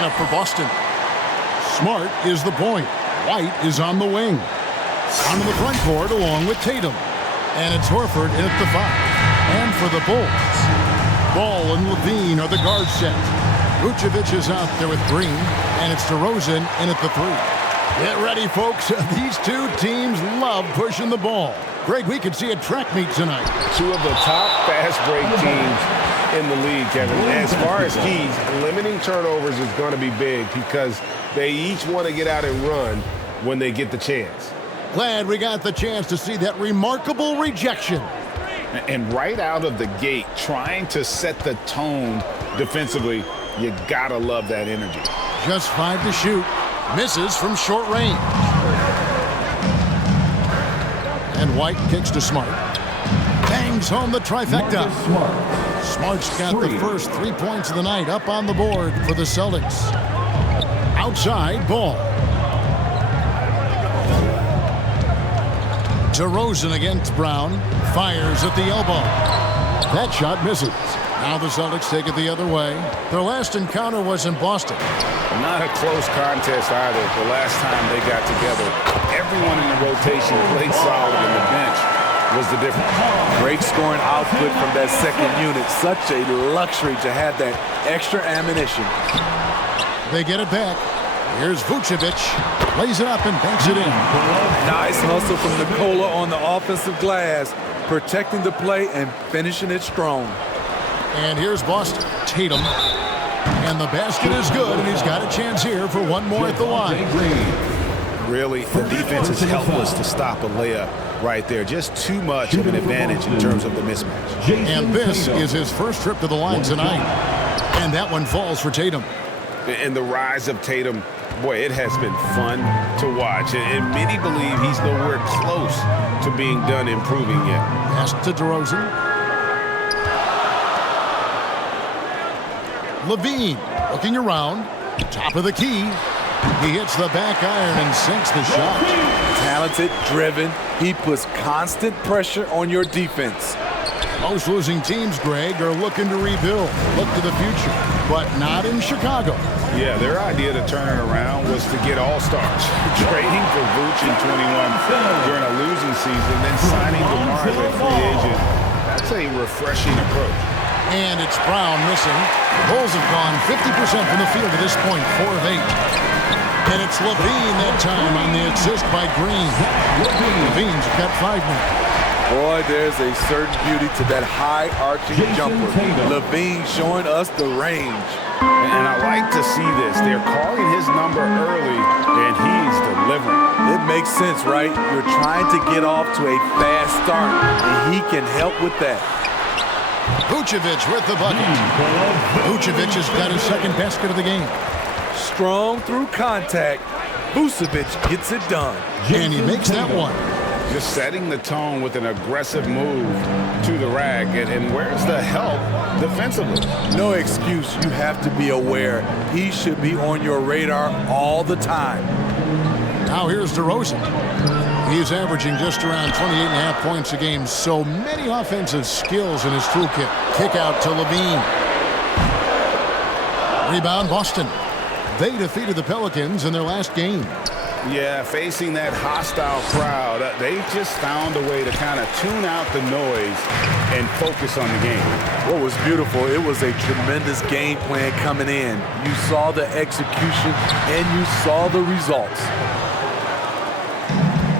For Boston. Smart is the point. White is on the wing. Onto the front court along with Tatum. And it's Horford in at the 5. And for the Bulls, Ball and Levine are the guard set. Vucevic is out there with Green. And it's DeRozan in at the 3. Get ready, folks. These two teams love pushing the ball. Greg, we could see a track meet tonight. Two of the top fast break teams in the league, Kevin. As far as keys, limiting turnovers is going to be big because they each want to get out and run when they get the chance. Glad we got the chance to see that remarkable rejection. And right out of the gate, trying to set the tone defensively, you got to love that energy. Just 5 to shoot. Misses from short range. And White kicks to Smart. Bangs home the trifecta. Smart's got the first 3 points of the night up on the board for the Celtics. Outside, Ball. DeRozan against Brown. Fires at the elbow. That shot misses. Now the Celtics take it the other way. Their last encounter was in Boston. Not a close contest either. The last time they got together, everyone in the rotation played solid, and the bench was the difference. Great scoring output from that second unit. Such a luxury to have that extra ammunition. They get it back. Here's Vucevic. Lays it up and banks it in. Nice hustle from Nikola on the offensive glass, protecting the play and finishing it strong. And here's Boston. Tatum. And the basket is good, and he's got a chance here for one more at the line. Really, the defense is helpless to stop a layup right there. Just too much of an advantage in terms of the mismatch. And this is his first trip to the line tonight. And that one falls for Tatum. And the rise of Tatum, boy, it has been fun to watch. And many believe he's nowhere close to being done improving yet. Pass to DeRozan. Levine looking around. Top of the key. He hits the back iron and sinks the shot. Talented, driven. He puts constant pressure on your defense. Most losing teams, Greg, are looking to rebuild. Look to the future, but not in Chicago. Yeah, their idea to turn it around was to get all-stars. Trading for Vooch in 21 during a losing season, then signing DeMar as a free agent. That's a refreshing approach. And it's Brown missing. The Bulls have gone 50% from the field at this point, 4 of 8. And it's Levine that time on the assist by Green. Levine's got 5 now. Boy, there's a certain beauty to that high-arching jumper. Levine showing us the range. And I like to see this. They're calling his number early, and he's delivering. It makes sense, right? You're trying to get off to a fast start, and he can help with that. Vucevic with the bucket. Vucevic has got his second basket of the game. Strong through contact. Vucevic gets it done. And he makes that one. Just setting the tone with an aggressive move to the rack. And where's the help defensively? No excuse. You have to be aware. He should be on your radar all the time. Now here's DeRozan. He's averaging just around 28.5 points a game. So many offensive skills in his toolkit. Kick out to Levine. Rebound, Boston. They defeated the Pelicans in their last game. Yeah, facing that hostile crowd, they just found a way to kind of tune out the noise and focus on the game. What was beautiful, it was a tremendous game plan coming in. You saw the execution and you saw the results.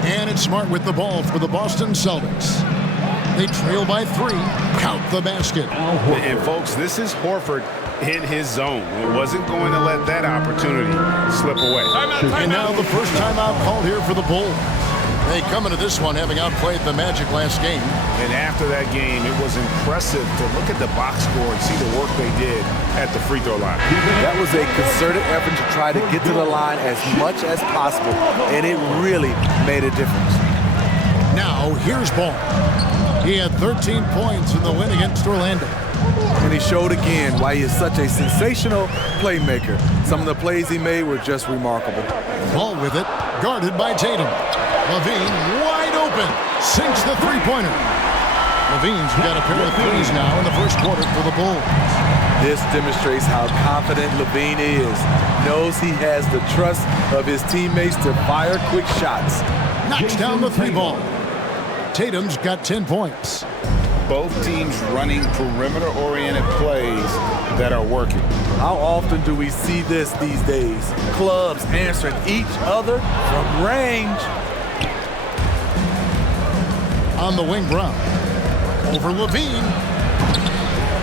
And it's Smart with the ball for the Boston Celtics. They trail by 3. Count the basket. And folks, this is Horford in his zone. Wasn't going to let that opportunity slip away. And now the first timeout called here for the Bulls. They come into this one having outplayed the Magic last game. And after that game, it was impressive to look at the box score and see the work they did at the free throw line. That was a concerted effort to try to get to the line as much as possible, and it really made a difference. Now, here's Ball. He had 13 points in the win against Orlando. And he showed again why he is such a sensational playmaker. Some of the plays he made were just remarkable. Ball with it, guarded by Tatum. Levine wide open, sinks the three-pointer. Levine's got a pair of threes now in the first quarter for the Bulls. This demonstrates how confident Levine is. Knows he has the trust of his teammates to fire quick shots. Knocks down the three ball. Tatum's got 10 points. Both teams running perimeter-oriented plays that are working. How often do we see this these days? Clubs answering each other from range. On the wing, Brown. Over Levine.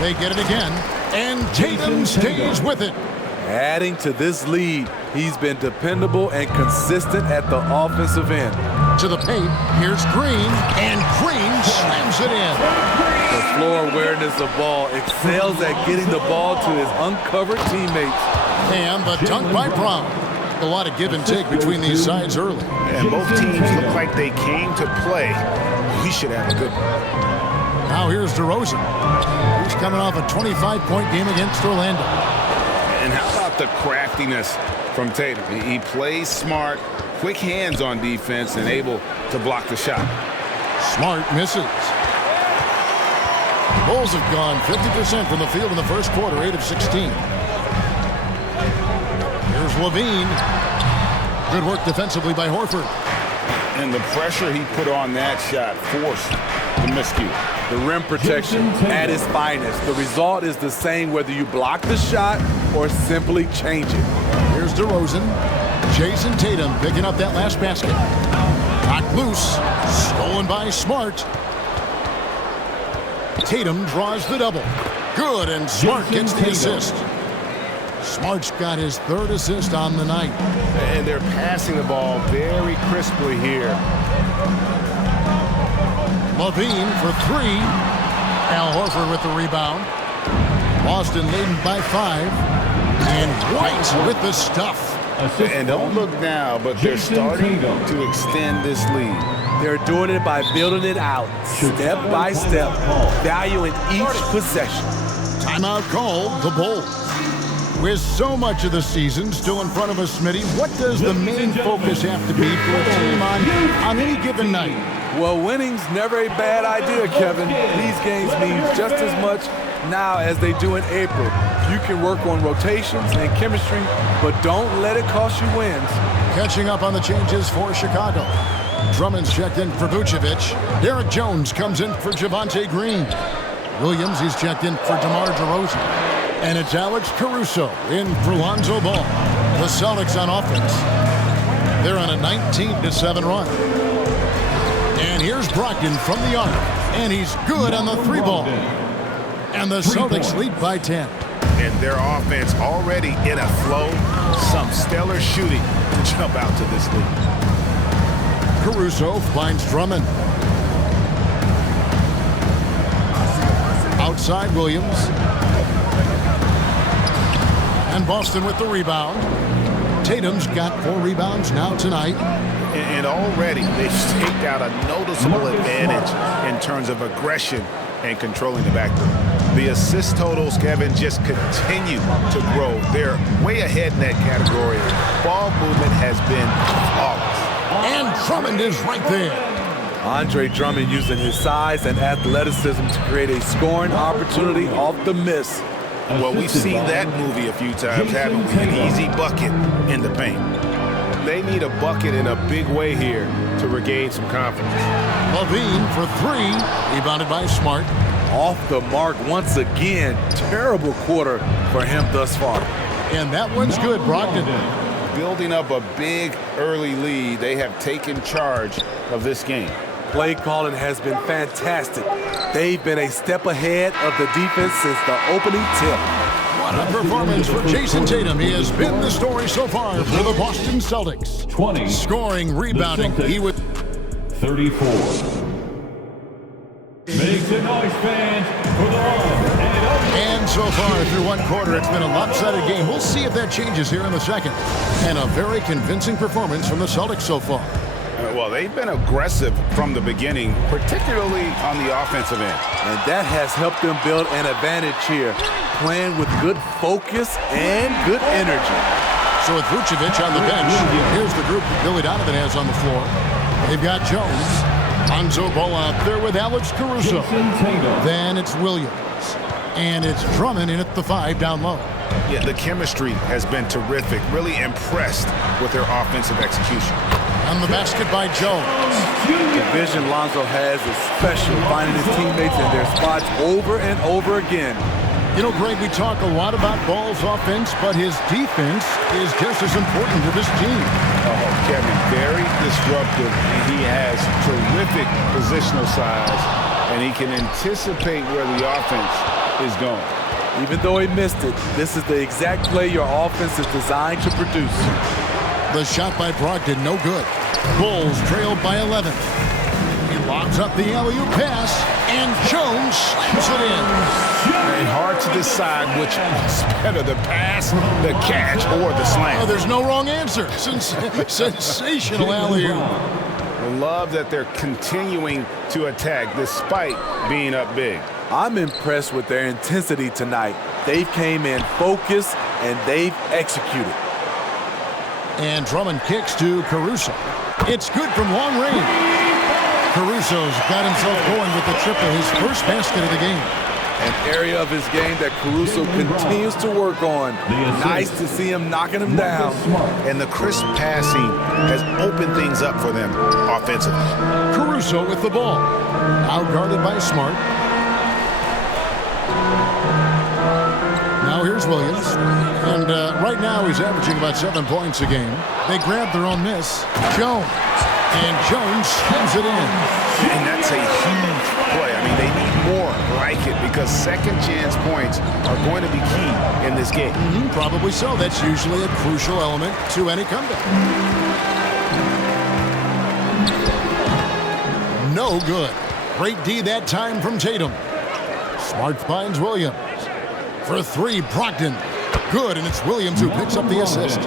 They get it again. And Tatum stays with it. Adding to this lead, he's been dependable and consistent at the offensive end. To the paint, here's Green, and Green slams it in. The floor awareness of ball excels at getting the ball to his uncovered teammates. And the dunk by Brown. A lot of give and take between these sides early. And both teams look like they came to play. We should have a good one. Now here's DeRozan. He's coming off a 25-point game against Orlando. And how about the craftiness from Tatum? He plays smart, quick hands on defense, and able to block the shot. Smart misses. Bulls have gone 50% from the field in the first quarter, 8 of 16. Here's Levine. Good work defensively by Horford. And the pressure he put on that shot forced the miscue. The rim protection at its finest. The result is the same whether you block the shot or simply change it. Here's DeRozan. Jason Tatum picking up that last basket. Knocked loose. Stolen by Smart. Tatum draws the double. Good, and Smart gets the assist. Smart's got his third assist on the night. And they're passing the ball very crisply here. Levine for three. Al Horford with the rebound. Boston leading by 5. And White with the stuff. And don't look now, but they're starting to extend this lead. They're doing it by building it out, step by step, valuing each possession. Timeout called, the Bulls. With so much of the season still in front of us, Smitty, what does the main focus have to be for a team on any given night? Well, winning's never a bad idea, Kevin. These games mean just as much now as they do in April. You can work on rotations and chemistry, but don't let it cost you wins. Catching up on the changes for Chicago. Drummond's checked in for Vucevic. Derek Jones comes in for Javonte Green. Williams, he's checked in for DeMar DeRozan. And it's Alex Caruso in for Lonzo Ball. The Celtics on offense. They're on a 19-7 run. And here's Brogdon from the arc. And he's good on the three ball. And the Celtics lead by 10. And their offense already in a flow. Some stellar shooting to jump out to this lead. Caruso finds Drummond. Outside Williams. And Boston with the rebound. Tatum's got 4 rebounds now tonight. And already they've staked out a noticeable advantage in terms of aggression and controlling the backcourt. The assist totals, Kevin, just continue to grow. They're way ahead in that category. Ball movement has been flawless. And Drummond is right there. Andre Drummond using his size and athleticism to create a scoring opportunity off the miss. Well, we've seen that movie a few times, haven't we? An easy bucket in the paint. They need a bucket in a big way here to regain some confidence. Levine for 3. Rebounded by Smart. Off the mark once again. Terrible quarter for him thus far. And that one's good, Brogdon. Building up a big early lead, they have taken charge of this game. Play calling has been fantastic. They've been a step ahead of the defense since the opening tip. What a performance for Jason Tatum. He has been the story so far for the Boston Celtics. 20. Scoring, rebounding. He was 34. Make some noise, fans, for the one and only. And so far through one quarter, it's been a lopsided game. We'll see if that changes here in the second. And a very convincing performance from the Celtics so far. Well, they've been aggressive from the beginning, particularly on the offensive end. And that has helped them build an advantage here, playing with good focus and good energy. So with Vucevic on the bench, here's the group that Billy Donovan has on the floor. They've got Jones, Lonzo Ball out there with Alex Caruso. Jason Tatum. Then it's Williams. And it's Drummond in at the 5 down low. Yeah, the chemistry has been terrific. Really impressed with their offensive execution. On the basket by Jones. The vision Lonzo has is special, finding his teammates in their spots over and over again. You know, Greg, we talk a lot about Ball's offense, but his defense is just as important to this team. Oh, Kevin, very disruptive. He has terrific positional size, and he can anticipate where the offense is going. Even though he missed it, this is the exact play your offense is designed to produce. The shot by Brogdon, no good. Bulls trailed by 11. He lobs up the alley-oop pass, and Jones slams it in. And hard to decide which was better, the pass, the catch, or the Oh, slam. there's no wrong answer. Sensational alley-oop. I love that they're continuing to attack despite being up big. I'm impressed with their intensity tonight. They've came in focused, and they've executed. And Drummond kicks to Caruso. It's good from long range. Caruso's got himself going with the triple, his first basket of the game. An area of his game that Caruso continues to work on. Nice to see him knocking him down. And the crisp passing has opened things up for them offensively. Caruso with the ball. Out guarded by Smart. Now here's Williams. And right now he's averaging about 7 points a game. They grab their own miss. Jones. And Jones slams it in. And that's a huge play. I mean, they need more like it because second chance points are going to be key in this game. Probably so. That's usually a crucial element to any comeback. No good. Great D that time from Tatum. Smart finds Williams. For 3, Brogdon. Good, and it's Williams who picks up the assist.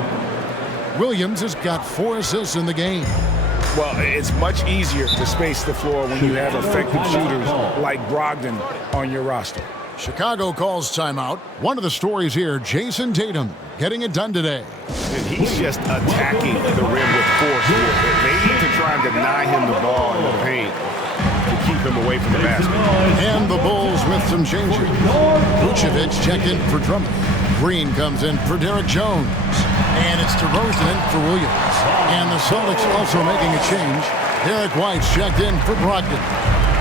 Williams has got 4 assists in the game. Well, it's much easier to space the floor when you have effective shooters like Brogdon on your roster. Chicago calls timeout. One of the stories here, Jason Tatum getting it done today. And he's just attacking the rim with force here. They need to try and deny him the ball in the paint to keep him away from the basket. And the Bulls with some changes. Vucevic checked in for Drummond. Green comes in for Derek Jones. And it's DeRozan in for Williams. And the Celtics also making a change. Derek White's checked in for Brogdon.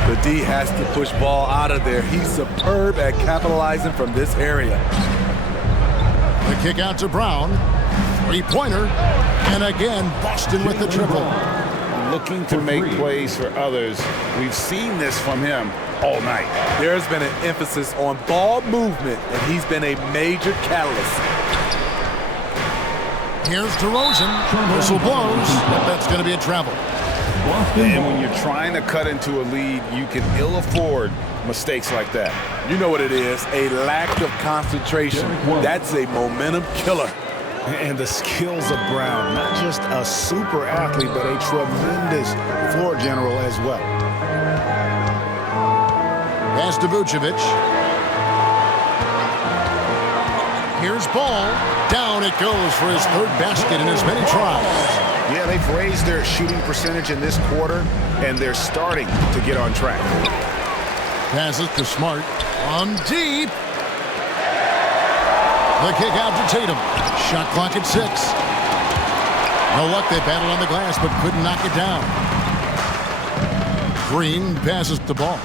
The D has to push ball out of there. He's superb at capitalizing from this area. The kick out to Brown. 3-pointer. And again, Boston with the triple. Looking to make plays for others. We've seen this from him all night. There's been an emphasis on ball movement, and he's been a major catalyst. Here's DeRozan. Whistle blows, but that's going to be a travel. And when you're trying to cut into a lead, you can ill afford mistakes like that. You know what it is, a lack of concentration. That's a momentum killer. And the skills of Brown, not just a super athlete, but a tremendous floor general as well. Pass to Vucevic. Here's Ball. Down it goes for his 3rd basket in as many tries. Yeah, they've raised their shooting percentage in this quarter, and they're starting to get on track. Passes to Smart. On deep. The kick out to Tatum. Shot clock at 6. No luck, they battled on the glass, but couldn't knock it down. Green passes the ball.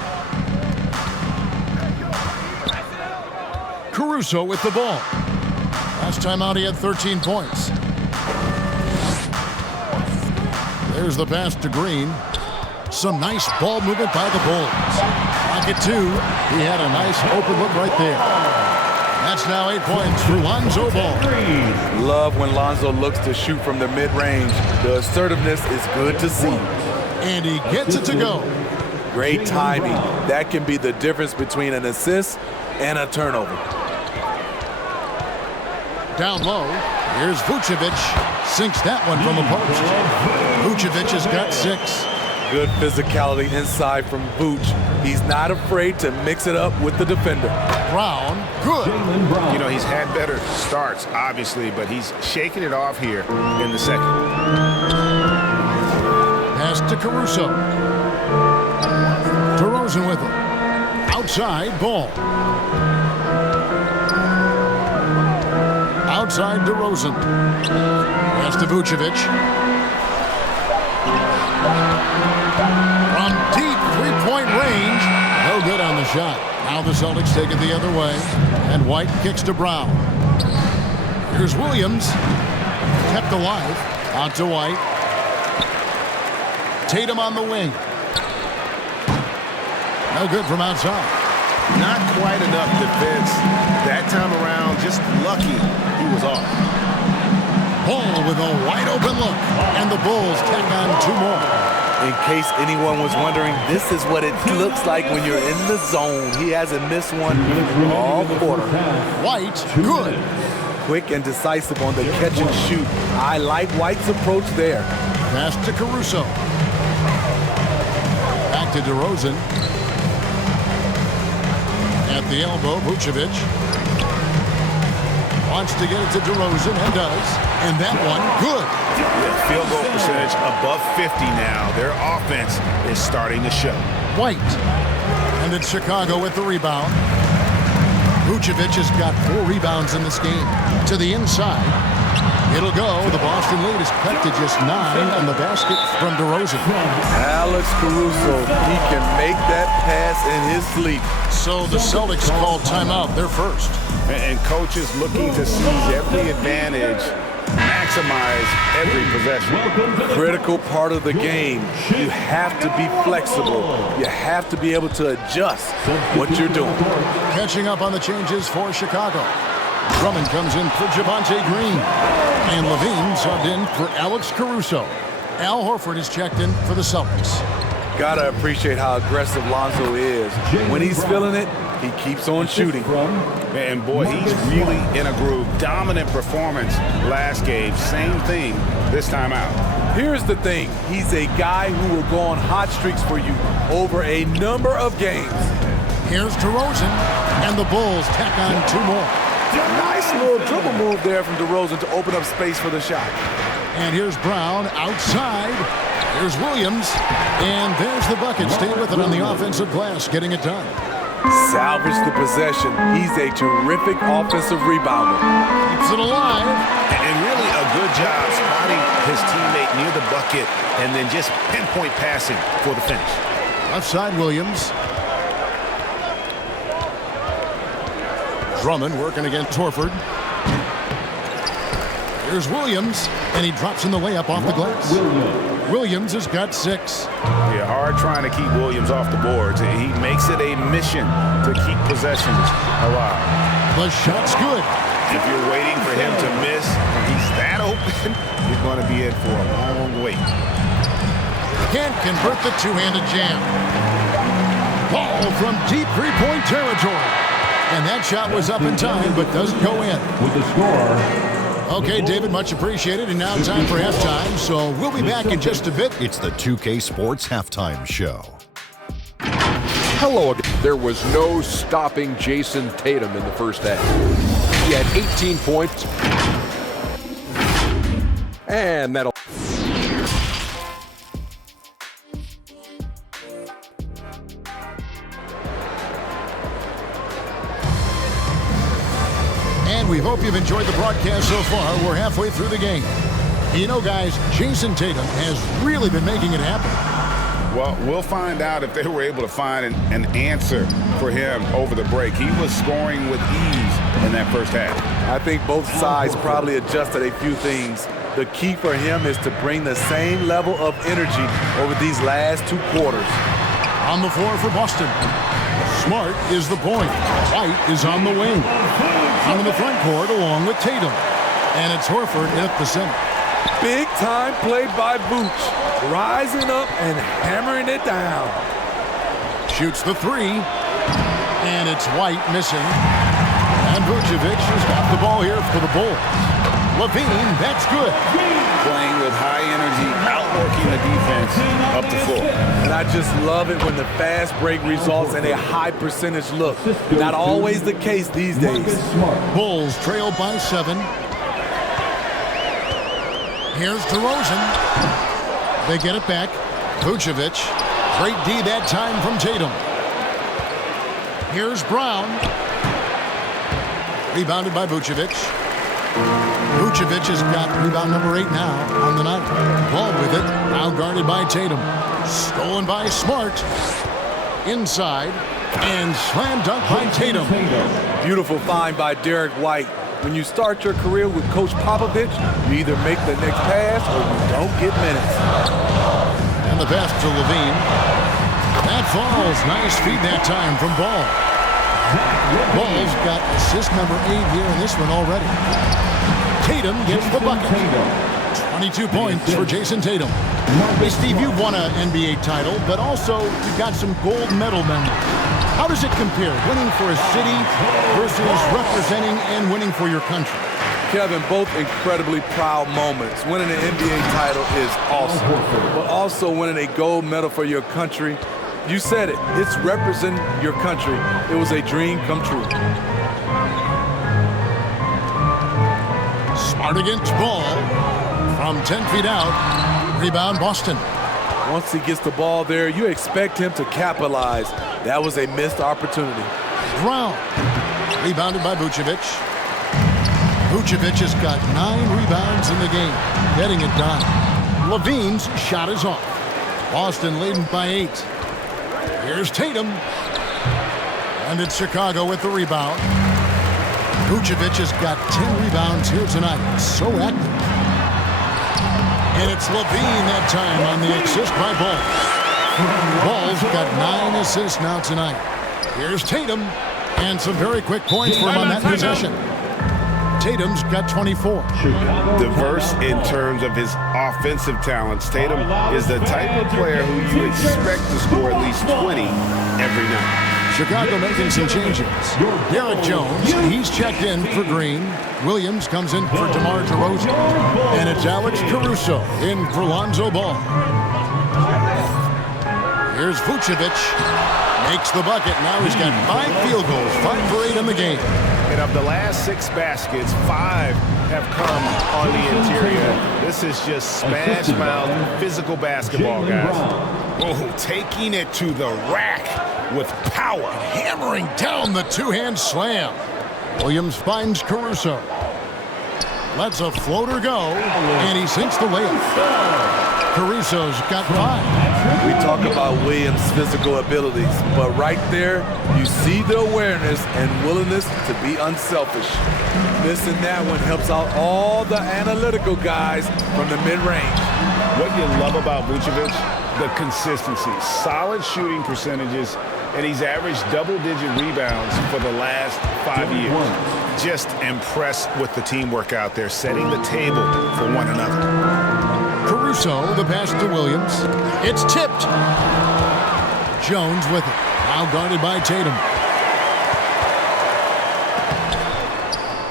Caruso with the ball. Last time out, he had 13 points. There's the pass to Green. Some nice ball movement by the Bulls. Pocket 2. He had a nice open look right there. That's now 8 points for Lonzo Ball. Love when Lonzo looks to shoot from the mid-range. The assertiveness is good to see. And he gets it to go. Great timing. That can be the difference between an assist and a turnover. Down low, here's Vucevic. Sinks that one from the post. Vucevic has got 6. Good physicality inside from Vooch. He's not afraid to mix it up with the defender. Brown, good. You know, he's had better starts, obviously, but he's shaking it off here in the second. Pass to Caruso. DeRozan with it. Outside, Ball. Outside, DeRozan. Pass to Vucevic. From deep three-point range. No good on the shot. Now the Celtics take it the other way. And White kicks to Brown. Here's Williams. Kept alive. Out to White. Tatum on the wing. No good from outside. Not quite enough defense that time around. Just lucky he was off. Ball with a wide open look. And the Bulls tack on 2 more. In case anyone was wondering, this is what it looks like when you're in the zone. He hasn't missed one all quarter. White, good. Quick and decisive on the catch and shoot. I like White's approach there. Pass to Caruso. Back to DeRozan. At the elbow, Vucevic. Wants to get it to DeRozan and does. And that one, good. Yeah, field goal percentage above 50 now. Their offense is starting to show. White. And it's Chicago with the rebound. Vucevic has got 4 rebounds in this game. To the inside. It'll go. The Boston lead is cut to just 9 on the basket from DeRozan. Alex Caruso, he can make that pass in his sleep. So the Celtics call timeout. They're first. And coaches looking to seize every advantage, maximize every possession. Critical part of the game. You have to be flexible. You have to be able to adjust what you're doing. Catching up on the changes for Chicago. Drummond comes in for Javonte Green. And Levine subbed in for Alex Caruso. Al Horford is checked in for the Celtics. Gotta appreciate how aggressive Lonzo is. When he's feeling it, he keeps on shooting. And boy, he's really in a groove. Dominant performance last game. Same thing this time out. Here's the thing. He's a guy who will go on hot streaks for you over a number of games. Here's DeRozan. And the Bulls tack on 2 more. Nice little dribble move there from DeRozan to open up space for the shot. And here's Brown outside. Here's Williams. And there's the bucket. Stay with it on the offensive glass, getting it done. Salvage the possession. He's a terrific offensive rebounder. Keeps it alive. And really a good job spotting his teammate near the bucket and then just pinpoint passing for the finish. Left side, Williams. Drummond working against Horford. Here's Williams, and he drops in the layup off the glass. Williams has got 6. Yeah, hard trying to keep Williams off the boards. He makes it a mission to keep possessions alive. The shot's good. If you're waiting for him to miss, when he's that open, you're going to be in for a long wait. Can't convert the two-handed jam. Ball from deep three-point territory. And that shot was up in time, but doesn't go in. With the score. Okay, David, much appreciated. And now time for halftime, so we'll be back in just a bit. It's the 2K Sports Halftime Show. Hello again. There was no stopping Jason Tatum in the first half. He had 18 points. And that'll... And we hope you've enjoyed the broadcast so far. We're halfway through the game. You know, guys, Jason Tatum has really been making it happen. Well, we'll find out if they were able to find an answer for him over the break. He was scoring with ease in that first half. I think both sides probably adjusted a few things. The key for him is to bring the same level of energy over these last 2 quarters. On the floor for Boston. Smart is the point. White is on the wing. On the front court along with Tatum. And it's Horford at the center. Big time play by Vooch. Rising up and hammering it down. Shoots the 3. And it's White missing. And Vucevic has got the ball here for the Bulls. Levine, that's good. Playing with high energy, outworking the defense up the floor. And I just love it when the fast break results in a high percentage look. Not always the case these days. Bulls trail by 7. Here's DeRozan. They get it back. Vucevic Great D that time from Tatum. Here's Brown. Rebounded by Vucevic. Vucevic has got rebound number 8 now on the night. Ball with it. Now guarded by Tatum. Stolen by Smart. Inside. And slam dunk by Tatum. Beautiful find by Derek White. When you start your career with Coach Popovich, you either make the next pass or you don't get minutes. And the pass to Levine. That falls. Nice feed that time from Ball. Ball's got assist number 8 here in this one already. Tatum gets the bucket. 22 points for Jason Tatum. Hey, Steve, you've won an NBA title, but also you've got some gold medal memories. How does it compare, winning for a city versus representing and winning for your country? Kevin, both incredibly proud moments. Winning an NBA title is awesome, but also winning a gold medal for your country, you said it, it's representing your country. It was a dream come true. Smart against Ball from 10 feet out. Rebound Boston. Once he gets the ball there, you expect him to capitalize. That was a missed opportunity. Brown. Rebounded by Vucevic. Vucevic has got 9 rebounds in the game. Getting it done. Levine's shot is off. Boston leading by 8. Here's Tatum. And it's Chicago with the rebound. Vucevic has got 10 rebounds here tonight. So active. And it's Levine that time on the assist by Ball. Ball's got 9 assists now tonight. Here's Tatum. And some very quick points for him on that possession. Tatum's got 24. Diverse in terms of his offensive talents. Tatum is the type of player who you expect to score at least 20 every night. Chicago making some changes. Derek Jones, he's checked in for Green. Williams comes in for DeMar DeRozan. And it's Alex Caruso in for Lonzo Ball. Here's Vucevic. Makes the bucket. Now he's got 5 field goals, 5 for 8 in the game. And of the last 6 baskets, 5 have come on the interior. This is just smash mouth physical basketball, guys. Oh, taking it to the rack with power. Hammering down the 2-hand slam. Williams finds Caruso. Lets a floater go, and he sinks the layup. Caruso's got 5. We talk about Williams' physical abilities, but right there, you see the awareness and willingness to be unselfish. Missing that one helps out all the analytical guys from the mid-range. What you love about Vucevic, the consistency, solid shooting percentages, and he's averaged double-digit rebounds for the last 5 years. Just impressed with the teamwork out there, setting the table for one another. Caruso, the pass to Williams. It's tipped. Jones with it. Now guarded by Tatum.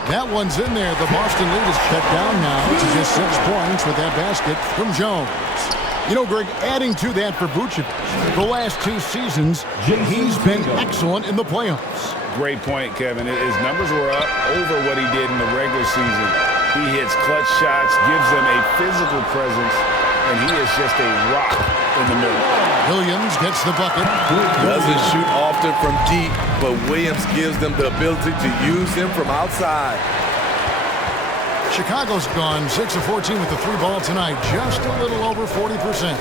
That one's in there. The Boston lead is cut down now to just 6 points with that basket from Jones. You know, Greg, adding to that for Vucevic, the last 2 seasons, he's been excellent in the playoffs. Great point, Kevin. His numbers were up over what he did in the regular season. He hits clutch shots, gives them a physical presence, and he is just a rock in the middle. Williams gets the bucket. Doesn't shoot often from deep, but Williams gives them the ability to use him from outside. Chicago's gone 6 of 14 with the 3 ball tonight, just a little over 40%.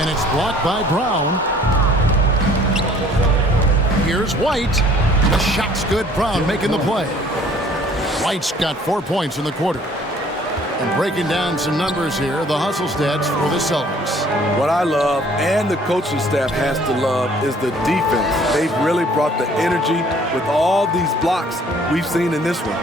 And it's blocked by Brown. Here's White. The shot's good. Brown making the play. White's got 4 points in the quarter. And breaking down some numbers here, the hustle stats for the Celtics. What I love, and the coaching staff has to love, is the defense. They've really brought the energy with all these blocks we've seen in this one.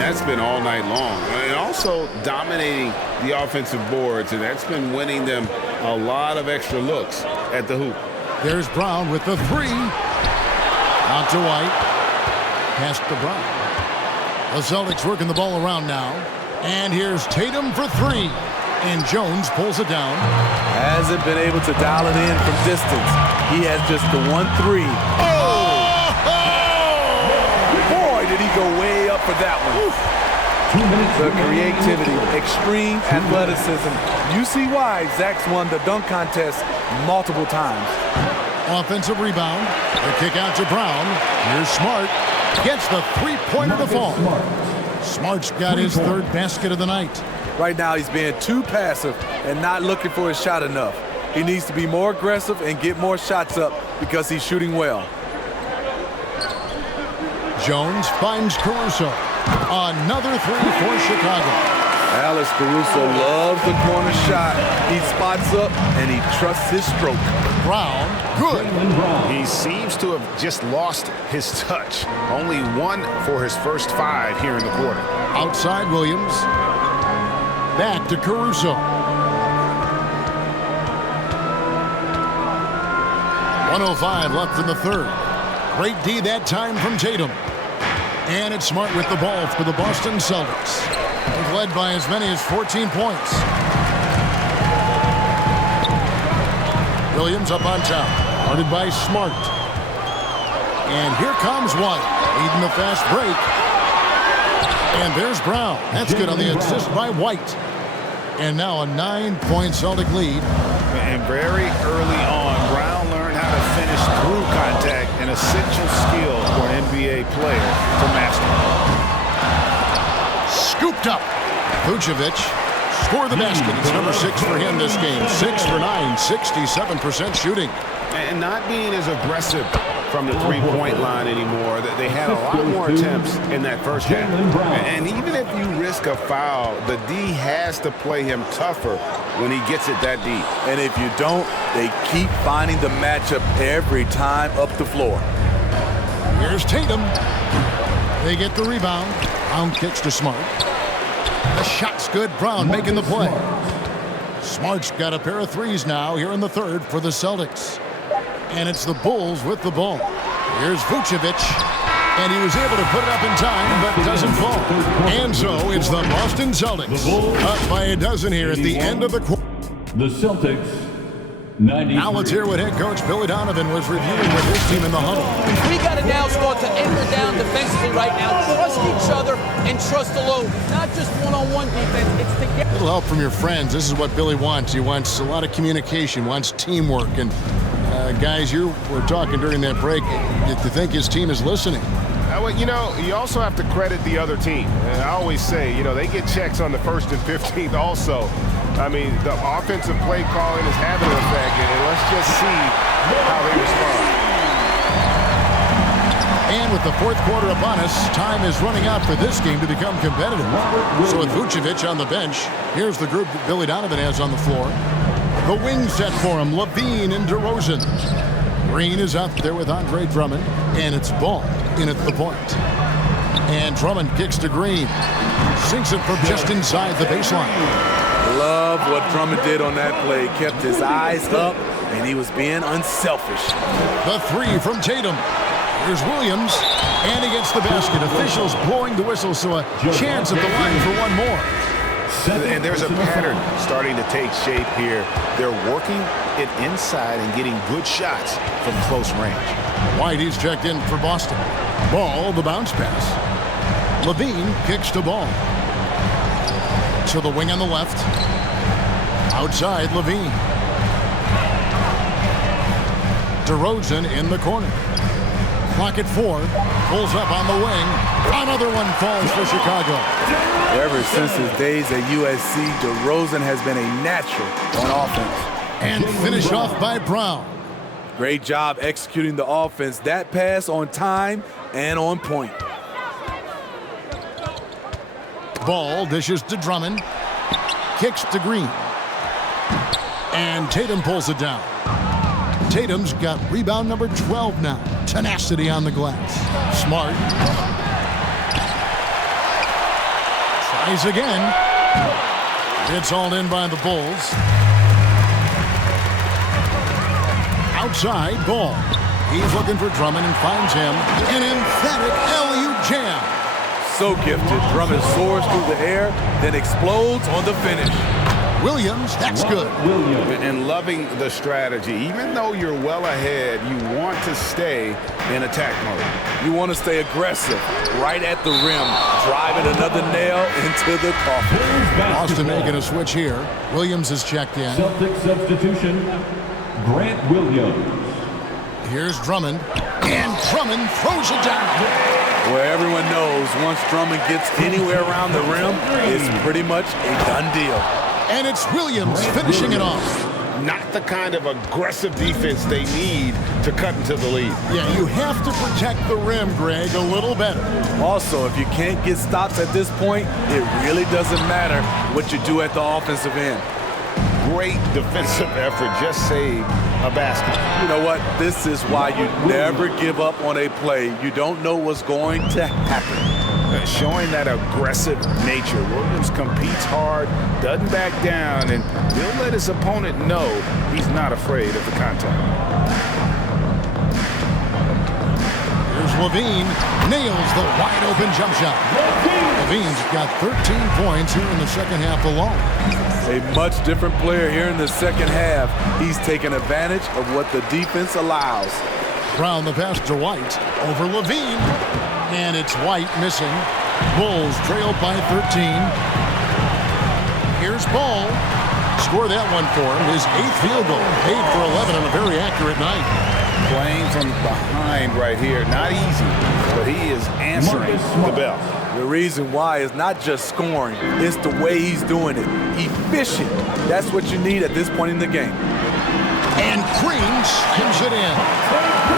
That's been all night long. And also dominating the offensive boards, and that's been winning them a lot of extra looks at the hoop. There's Brown with the 3. Out to White. Pass to Brown. The Celtics working the ball around now. And here's Tatum for 3. And Jones pulls it down. Hasn't been able to dial it in from distance. He has just the 1-3. Oh! Boy, did he go way up for that one. The creativity, extreme athleticism. You see why Zach's won the dunk contest multiple times. Offensive rebound. The kick out to Brown. Here's Smart. Gets the three-pointer to fall. Smart's got his third basket of the night. Right now he's being too passive and not looking for his shot enough. He needs to be more aggressive and get more shots up because he's shooting well. Jones finds Caruso. Another three for Chicago. Alex Caruso loves the corner shot. He spots up and he trusts his stroke. Brown, good. He seems to have just lost his touch. Only 1 for his first 5 here in the quarter. Outside Williams. Back to Caruso. 1:05 left in the third. Great D that time from Tatum. And it's Smart with the ball for the Boston Celtics. They've led by as many as 14 points. Williams up on top. Guarded by Smart. And here comes White. Leading the fast break. And there's Brown. That's good on the assist by White. And now a 9-point Celtic lead. And very early on, Brown learned how to finish through contact, an essential skill for an NBA player to master. Scooped up. Vucevic scored the basket. It's number 6 for him this game. 6 for 9, 67% shooting. And not being as aggressive from the three-point line anymore. They had a lot more attempts in that first half. And even if you risk a foul, the D has to play him tougher when he gets it that deep. And if you don't, they keep finding the matchup every time up the floor. Here's Tatum. They get the rebound. Brown kicks to Smart. The shot's good. Brown making the play. Smart's got a pair of threes now here in the third for the Celtics. And it's the Bulls with the ball. Here's Vucevic. And he was able to put it up in time, but doesn't fall. And so it's the Boston Celtics up by a dozen here at the end of the quarter. The Celtics, 93. Now let's hear what head coach Billy Donovan was reviewing with his team in the huddle. We got to now start to anchor down defensively right now. Trust each other and trust alone. Not just one-on-one defense, it's together. A little help from your friends. This is what Billy wants. He wants a lot of communication, wants teamwork. And guys, you were talking during that break. You think his team is listening? Well, you know, you also have to credit the other team. And I always say, you know, they get checks on the 1st and 15th also. I mean, the offensive play calling is having an effect, and let's just see how they respond. And with the fourth quarter upon us, time is running out for this game to become competitive. So with Vucevic on the bench, here's the group that Billy Donovan has on the floor. The wing set for him, Levine and DeRozan. Green is out there with Andre Drummond, and it's Ball in at the point. And Drummond kicks to Green. Sinks it from just inside the baseline. Love what Drummond did on that play. Kept his eyes up, and he was being unselfish. The three from Tatum. Here's Williams, and he gets the basket. Officials blowing the whistle, so a chance at the line for one more. And there's a pattern starting to take shape here. They're working it inside and getting good shots from close range. White, he's checked in for Boston. Ball, the bounce pass. Levine kicks to Ball. To the wing on the left. Outside, Levine. DeRozan in the corner. Clock at 4. Pulls up on the wing. Another one falls for Chicago. Ever since his days at USC, DeRozan has been a natural on offense. And finished off by Brown. Great job executing the offense. That pass on time and on point. Ball dishes to Drummond. Kicks to Green. And Tatum pulls it down. Tatum's got rebound number 12 now. Tenacity on the glass. Smart. Tries again. It's all in by the Bulls. Outside, Ball. He's looking for Drummond and finds him. An emphatic LU jam. So gifted. Drummond soars through the air, then explodes on the finish. Williams, that's good. And loving the strategy. Even though you're well ahead, you want to stay in attack mode. You want to stay aggressive, right at the rim, driving another nail into the coffin. Boston making a switch here. Williams is checked in. Celtics substitution, Grant Williams. Here's Drummond, and Drummond throws it down. Where everyone knows once Drummond gets anywhere around the rim, it's pretty much a done deal. And it's Williams finishing it off. Not the kind of aggressive defense they need to cut into the lead. Yeah, you have to protect the rim, Greg, a little better. Also, if you can't get stops at this point, it really doesn't matter what you do at the offensive end. Great defensive effort, just saved a basket. You know what? This is why you never give up on a play. You don't know what's going to happen. Showing that aggressive nature. Williams competes hard, doesn't back down, and he'll let his opponent know he's not afraid of the contact. Here's Levine, nails the wide-open jump shot. Levine's got 13 points here in the second half alone. A much different player here in the second half. He's taken advantage of what the defense allows. Brown the pass to White, over Levine, and it's White missing. Bulls trailed by 13. Here's Ball. Score that one for him. His 8th field goal. 8 for 11 on a very accurate night. Playing from behind right here, not easy, but he is answering the bell. The reason why is not just scoring, it's the way he's doing it. Efficient. That's what you need at this point in the game. And Green slams it in.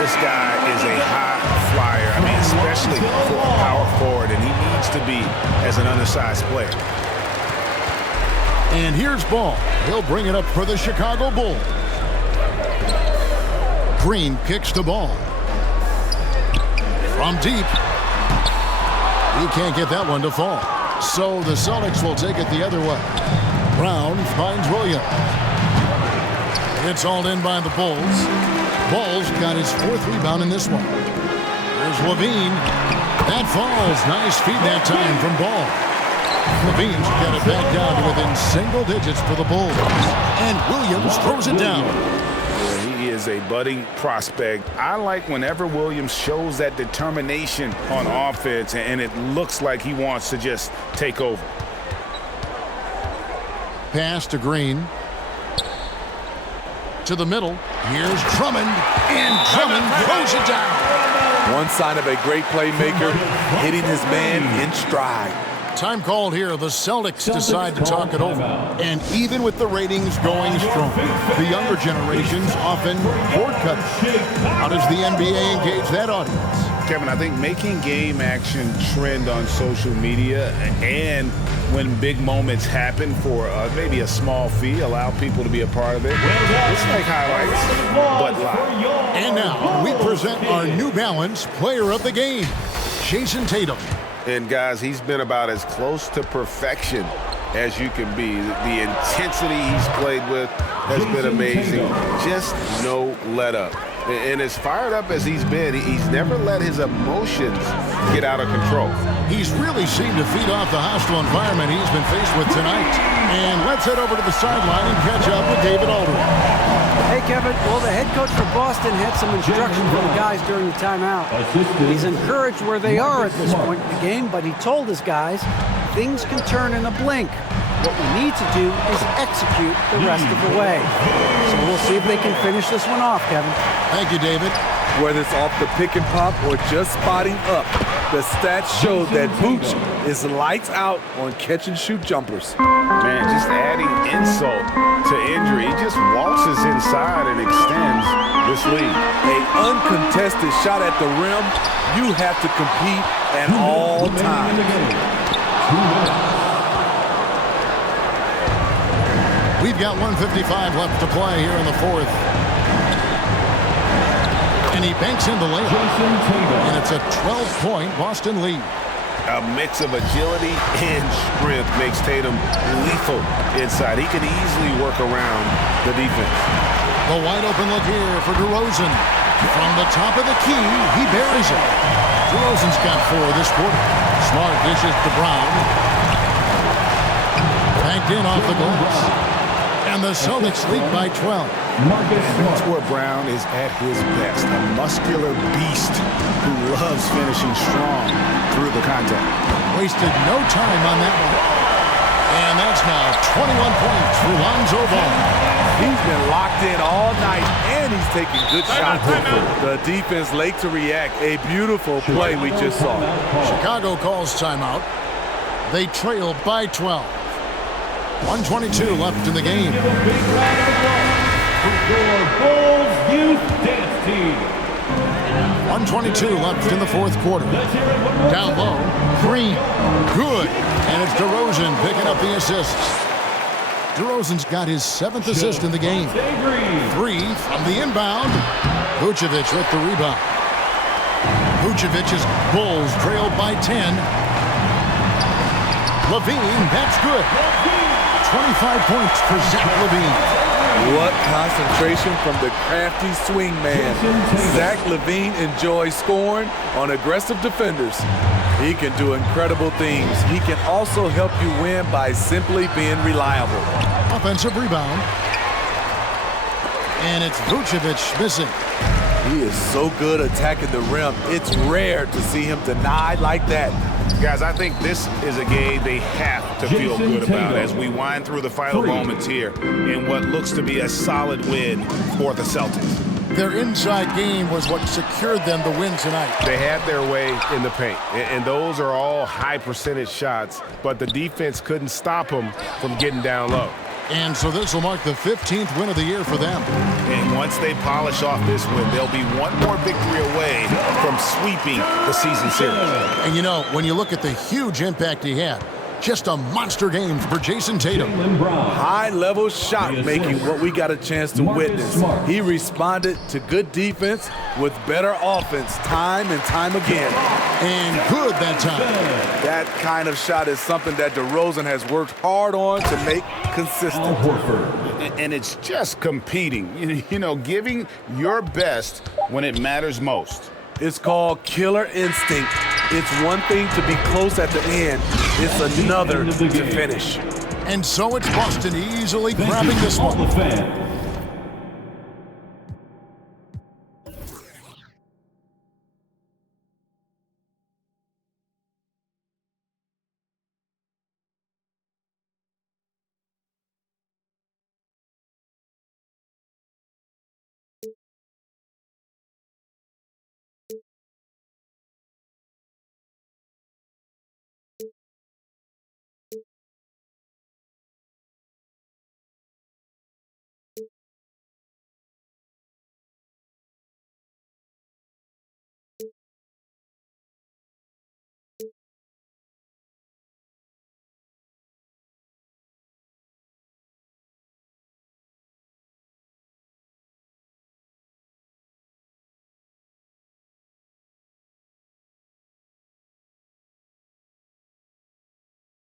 This guy is a high flyer. I mean, especially for a power forward, and he needs to be as an undersized player. And here's Ball. He'll bring it up for the Chicago Bulls. Green kicks the ball. From deep. He can't get that one to fall. So the Celtics will take it the other way. Brown finds Williams. It's all in by the Bulls. Bulls got his 4th rebound in this one. There's Levine. That falls. Nice feed that time from Ball. Levine's got it back down to within single digits for the Bulls. And Williams throws it down. He is a budding prospect. I like whenever Williams shows that determination on offense, and it looks like he wants to just take over. Pass to Green. To the middle. Here's Drummond. And Drummond throws it down. One sign of a great playmaker, hitting his man in stride. Time called here. The Celtics decide to talk it over. And even with the ratings going strong, the younger generations often board cutters. How does the NBA engage that audience? Kevin, I think making game action trend on social media, and when big moments happen for maybe a small fee, allow people to be a part of it. It's like highlights, but live. And now we present our New Balance Player of the Game, Jason Tatum. And guys, he's been about as close to perfection as you can be. The intensity he's played with has been amazing. Just no let up. And as fired up as he's been, he's never let his emotions get out of control. He's really seemed to feed off the hostile environment he's been faced with tonight. And let's head over to the sideline and catch up with David Aldridge. Hey, Kevin. Well, the head coach for Boston had some instruction for the guys during the timeout. He's encouraged where they are at this point in the game, but he told his guys things can turn in a blink. What we need to do is execute the rest of the way. So we'll see if they can finish this one off, Kevin. Thank you, David. Whether it's off the pick and pop or just spotting up, the stats show that Vooch is lights out on catch-and-shoot jumpers. Man, just adding insult to injury. He just waltzes inside and extends this lead. An uncontested shot at the rim, you have to compete at all times. We've got 1:55 left to play here in the 4th. And he banks in the layup. And it's a 12-point Boston lead. A mix of agility and strength makes Tatum lethal inside. He could easily work around the defense. The wide open look here for DeRozan. From the top of the key, he buries it. DeRozan's got 4 this quarter. Smart dishes to Brown. Banked in off the glass. And the Celtics lead by 12. That's where Brown is at his best. A muscular beast who loves finishing strong through the contact. Wasted no time on that one. And that's now 21 points for Lonzo Ball. He's been locked in all night, and he's taking good shots. The defense late to react. A beautiful play we just saw. Chicago calls timeout. They trail by 12. 1:22 left in the game. Give a big round of applause for your Bulls Youth Dance Team. 1:22 left in the fourth quarter. Let's hear it one more Down low, Green, good. And it's DeRozan picking up the assists. DeRozan's got his 7th assist in the game. 3 from the inbound. Vucevic with the rebound. Vucevic's Bulls trailed by 10. Levine, that's good. 25 points for Zach Levine. What concentration from the crafty swing man. Zach Levine enjoys scoring on aggressive defenders. He can do incredible things. He can also help you win by simply being reliable. Offensive rebound. And it's Vucevic missing. He is so good attacking the rim. It's rare to see him denied like that. Guys, I think this is a game they have to feel good about as we wind through the final moments here in what looks to be a solid win for the Celtics. Their inside game was what secured them the win tonight. They had their way in the paint, and those are all high percentage shots, but the defense couldn't stop them from getting down low. And so this will mark the 15th win of the year for them. And once they polish off this win, they'll be one more victory away from sweeping the season series. And you know, when you look at the huge impact he had, just a monster game for Jason Tatum. High-level shot making, what we got a chance to witness. He responded to good defense with better offense time and time again. And good that time. That kind of shot is something that DeRozan has worked hard on to make consistent. And it's just competing, you know, giving your best when it matters most. It's called killer instinct. It's one thing to be close at the end. It's another to finish. And so it's Boston easily grabbing this one.